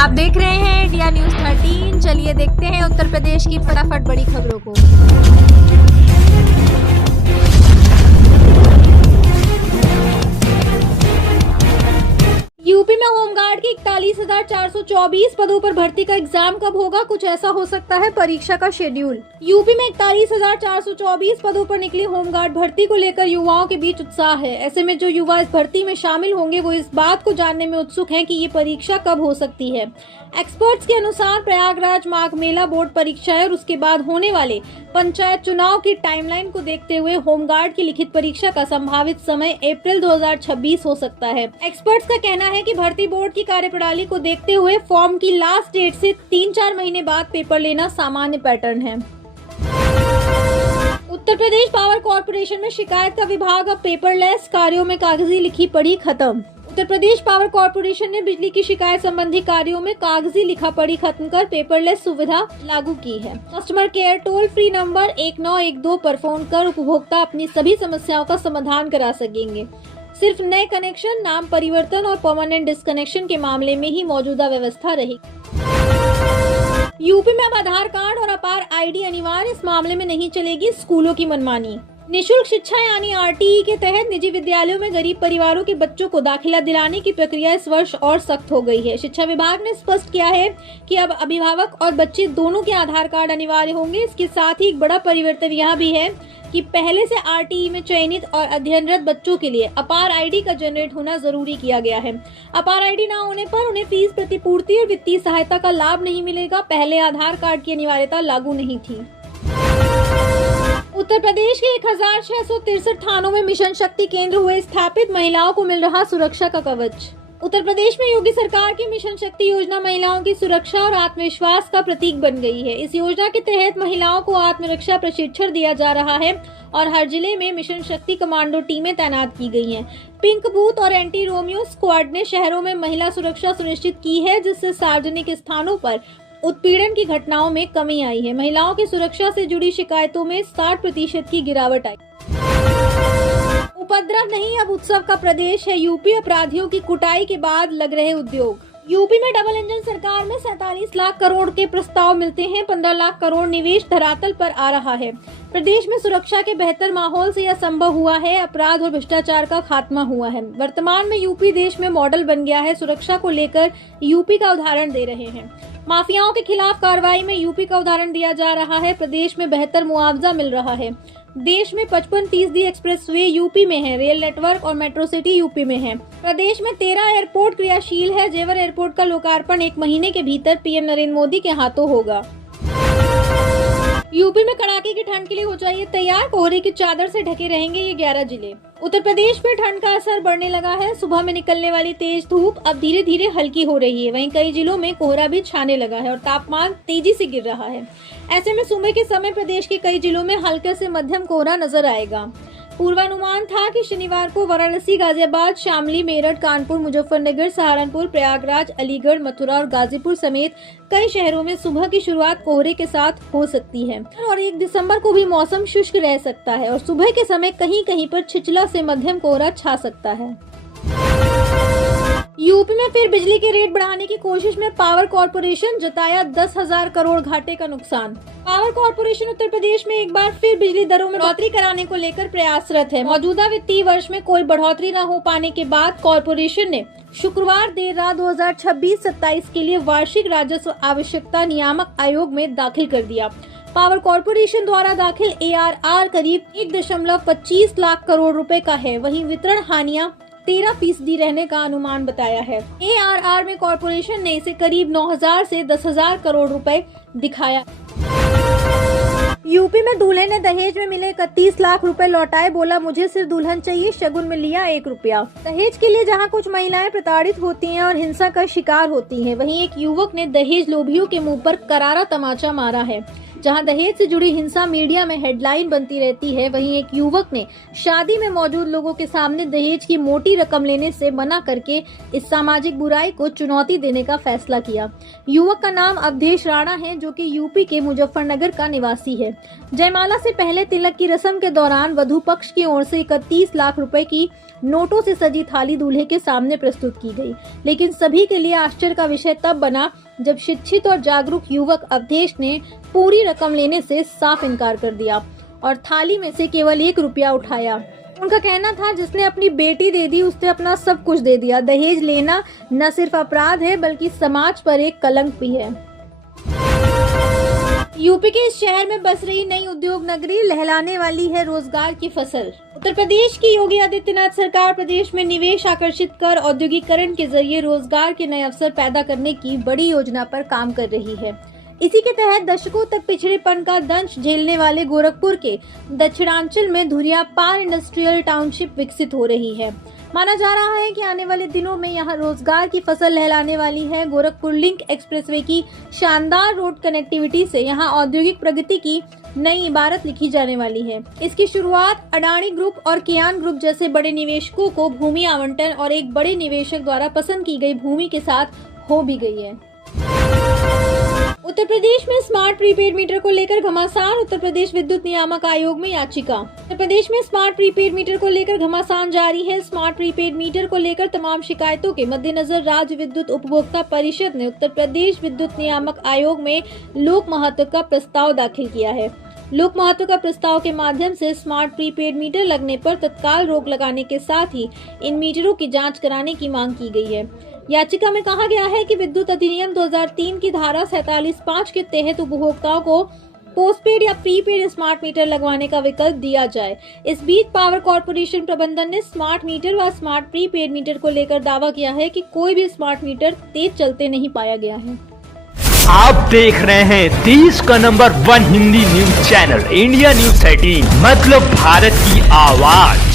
आप देख रहे हैं इंडिया न्यूज 13। चलिए देखते हैं उत्तर प्रदेश की फटाफट बड़ी खबरों को। यूपी में होमगार्ड के 41,424 पदों पर भर्ती का एग्जाम कब होगा? कुछ ऐसा हो सकता है परीक्षा का शेड्यूल। यूपी में 41,424 पदों पर निकली होमगार्ड भर्ती को लेकर युवाओं के बीच उत्साह है। ऐसे में जो युवा इस भर्ती में शामिल होंगे वो इस बात को जानने में उत्सुक हैं कि ये परीक्षा कब हो सकती है। एक्सपर्ट्स के अनुसार प्रयागराज माघ मेला, बोर्ड परीक्षाएं और उसके बाद होने वाले पंचायत चुनाव की टाइमलाइन को देखते हुए होमगार्ड की लिखित परीक्षा का संभावित समय अप्रैल 2026 हो सकता है। एक्सपर्ट्स का कहना है कि भर्ती बोर्ड की कार्यप्रणाली को देखते हुए फॉर्म की लास्ट डेट से 3-4 महीने बाद पेपर लेना सामान्य पैटर्न है। उत्तर प्रदेश पावर कॉर्पोरेशन में शिकायत का विभाग अब पेपरलेस कार्यों में कागजी लिखी पढ़ी खत्म। उत्तर प्रदेश पावर कॉर्पोरेशन ने बिजली की शिकायत संबंधी कार्यों में कागजी लिखा पढ़ी खत्म कर पेपरलेस सुविधा लागू की है। Customer care toll free number 1912 पर फोन कर उपभोक्ता अपनी सभी समस्याओं का समाधान करा सकेंगे। सिर्फ नए कनेक्शन, नाम परिवर्तन और परमानेंट डिस्कनेक्शन के मामले में ही मौजूदा व्यवस्था रहेगी। यूपी में अब आधार कार्ड और अपार आईडी अनिवार्य, इस मामले में नहीं चलेगी स्कूलों की मनमानी। निशुल्क शिक्षा यानी आरटीई के तहत निजी विद्यालयों में गरीब परिवारों के बच्चों को दाखिला दिलाने की प्रक्रिया इस वर्ष और सख्त हो गई है। शिक्षा विभाग ने स्पष्ट किया है कि अब अभिभावक और बच्चे दोनों के आधार कार्ड अनिवार्य होंगे। इसके साथ ही एक बड़ा परिवर्तन यह भी है कि पहले से आरटीई में चयनित और अध्ययनरत बच्चों के लिए अपार आईडी का जनरेट होना जरूरी किया गया है। अपार आईडी न होने पर उन्हें फीस प्रतिपूर्ति और वित्तीय सहायता का लाभ नहीं मिलेगा। पहले आधार कार्ड की अनिवार्यता लागू नहीं थी। उत्तर प्रदेश के 1,663 थानों में मिशन शक्ति केंद्र हुए स्थापित, महिलाओं को मिल रहा सुरक्षा का कवच। उत्तर प्रदेश में योगी सरकार की मिशन शक्ति योजना महिलाओं की सुरक्षा और आत्मविश्वास का प्रतीक बन गई है। इस योजना के तहत महिलाओं को आत्मरक्षा प्रशिक्षण दिया जा रहा है और हर जिले में मिशन शक्ति कमांडो टीमें तैनात की गई हैं। पिंक बूथ और एंटी रोमियो स्क्वाड ने शहरों में महिला सुरक्षा सुनिश्चित की है, जिससे सार्वजनिक स्थानों पर उत्पीड़न की घटनाओं में कमी आई है। महिलाओं की सुरक्षा से जुड़ी शिकायतों में 60% की गिरावट आई। उपद्रव नहीं, अब उत्सव का प्रदेश है यूपी। अपराधियों की कुटाई के बाद लग रहे उद्योग। यूपी में डबल इंजन सरकार में 47 लाख करोड़ के प्रस्ताव मिलते हैं। 15 लाख करोड़ निवेश धरातल पर आ रहा है। प्रदेश में सुरक्षा के बेहतर माहौल से यह संभव हुआ है। अपराध और भ्रष्टाचार का खात्मा हुआ है। वर्तमान में यूपी देश में मॉडल बन गया है। सुरक्षा को लेकर यूपी का उदाहरण दे रहे हैं। माफियाओं के खिलाफ कार्रवाई में यूपी का उदाहरण दिया जा रहा है। प्रदेश में बेहतर मुआवजा मिल रहा है। देश में 55% एक्सप्रेसवे यूपी में है। रेल नेटवर्क और मेट्रो सिटी यूपी में है। प्रदेश में 13 एयरपोर्ट क्रियाशील है। जेवर एयरपोर्ट का लोकार्पण 1 महीने के भीतर पीएम नरेंद्र मोदी के हाथों होगा। यूपी में कड़ाके की ठंड के लिए हो जाइए तैयार। कोहरे की चादर से ढके रहेंगे ये 11 जिले। उत्तर प्रदेश में ठंड का असर बढ़ने लगा है। सुबह में निकलने वाली तेज धूप अब धीरे धीरे हल्की हो रही है। वहीं कई जिलों में कोहरा भी छाने लगा है और तापमान तेजी से गिर रहा है। ऐसे में सुबह के समय प्रदेश के कई जिलों में हल्के से मध्यम कोहरा नजर आएगा। पूर्वानुमान था कि शनिवार को वाराणसी, गाजियाबाद, शामली, मेरठ, कानपुर, मुजफ्फरनगर, सहारनपुर, प्रयागराज, अलीगढ़, मथुरा और गाजीपुर समेत कई शहरों में सुबह की शुरुआत कोहरे के साथ हो सकती है और 1 दिसंबर को भी मौसम शुष्क रह सकता है और सुबह के समय कहीं कहीं पर छिछला से मध्यम कोहरा छा सकता है। यूपी में फिर बिजली के रेट बढ़ाने की कोशिश में पावर कॉर्पोरेशन, जताया 10,000 करोड़ घाटे का नुकसान। पावर कॉर्पोरेशन उत्तर प्रदेश में एक बार फिर बिजली दरों में बढ़ोतरी कराने को लेकर प्रयासरत है। मौजूदा वित्तीय वर्ष में कोई बढ़ोतरी न हो पाने के बाद कॉर्पोरेशन ने शुक्रवार देर रात 2026-27 के लिए वार्षिक राजस्व आवश्यकता नियामक आयोग में दाखिल कर दिया। पावर कॉर्पोरेशन द्वारा दाखिल ARR करीब 1.25 लाख करोड़ रुपए का है। वहीं वितरण हानियां 13% रहने का अनुमान बताया है। ARR में कॉर्पोरेशन ने इसे करीब 9,000 से 10,000 करोड़ रुपए दिखाया। यूपी में दूल्हे ने दहेज में मिले 31 लाख रुपए लौटाए। बोला, मुझे सिर्फ दुल्हन चाहिए, शगुन में लिया 1 रुपया। दहेज के लिए जहां कुछ महिलाएं प्रताड़ित होती हैं और हिंसा का शिकार होती हैं, वहीं एक युवक ने दहेज लोभियों के मुंह पर करारा तमाचा मारा है। जहां दहेज से जुड़ी हिंसा मीडिया में हेडलाइन बनती रहती है, वहीं एक युवक ने शादी में मौजूद लोगों के सामने दहेज की मोटी रकम लेने से मना करके इस सामाजिक बुराई को चुनौती देने का फैसला किया। युवक का नाम अवधेश राणा है, जो कि यूपी के मुजफ्फरनगर का निवासी है। जयमाला से पहले तिलक की रस्म के दौरान वधू पक्ष की ओर से 31 लाख रुपए की नोटों से सजी थाली दूल्हे के सामने प्रस्तुत की गई, लेकिन सभी के लिए आश्चर्य का विषय तब बना जब शिक्षित और जागरूक युवक अवधेश ने पूरी रकम लेने से साफ इनकार कर दिया और थाली में से केवल 1 रुपया उठाया। उनका कहना था, जिसने अपनी बेटी दे दी उसने अपना सब कुछ दे दिया। दहेज लेना न सिर्फ अपराध है बल्कि समाज पर एक कलंक भी है। यूपी के इस शहर में बस रही नई उद्योग नगरी लहलाने वाली है रोजगार की फसल। उत्तर प्रदेश की योगी आदित्यनाथ सरकार प्रदेश में निवेश आकर्षित कर औद्योगिकरण के जरिए रोजगार के नए अवसर पैदा करने की बड़ी योजना पर काम कर रही है। इसी के तहत दशकों तक पिछड़ेपन का दंश झेलने वाले गोरखपुर के दक्षिणांचल में धुरियापार इंडस्ट्रियल टाउनशिप विकसित हो रही है। माना जा रहा है कि आने वाले दिनों में यहां रोजगार की फसल लहलाने वाली है। गोरखपुर लिंक एक्सप्रेसवे की शानदार रोड कनेक्टिविटी से यहां औद्योगिक प्रगति की नई इबारत लिखी जाने वाली है। इसकी शुरुआत अडानी ग्रुप और कियान ग्रुप जैसे बड़े निवेशकों को भूमि आवंटन और एक बड़े निवेशक द्वारा पसंद की गई भूमि के साथ हो भी गई है। उत्तर प्रदेश में स्मार्ट प्रीपेड मीटर को लेकर घमासान। उत्तर प्रदेश विद्युत नियामक आयोग में याचिका। उत्तर प्रदेश में स्मार्ट प्रीपेड मीटर को लेकर घमासान जारी है। स्मार्ट प्रीपेड मीटर को लेकर तमाम शिकायतों के मद्देनजर राज्य विद्युत उपभोक्ता परिषद ने उत्तर प्रदेश विद्युत नियामक आयोग में लोक महत्व का प्रस्ताव दाखिल किया है। लोक महत्व का प्रस्ताव के माध्यम से स्मार्ट प्रीपेड मीटर लगने पर तत्काल रोक लगाने के साथ ही इन मीटरों की जांच कराने की मांग की गई है। याचिका में कहा गया है कि विद्युत अधिनियम 2003 की धारा 47(5) के तहत उपभोक्ताओं को पोस्टपेड या प्रीपेड स्मार्ट मीटर लगवाने का विकल्प दिया जाए। इस बीच पावर कॉर्पोरेशन प्रबंधन ने स्मार्ट मीटर व स्मार्ट प्रीपेड मीटर को लेकर दावा किया है कि कोई भी स्मार्ट मीटर तेज चलते नहीं पाया गया है। आप देख रहे हैं देश का number 1 Hindi news channel India news 13, मतलब भारत की आवाज।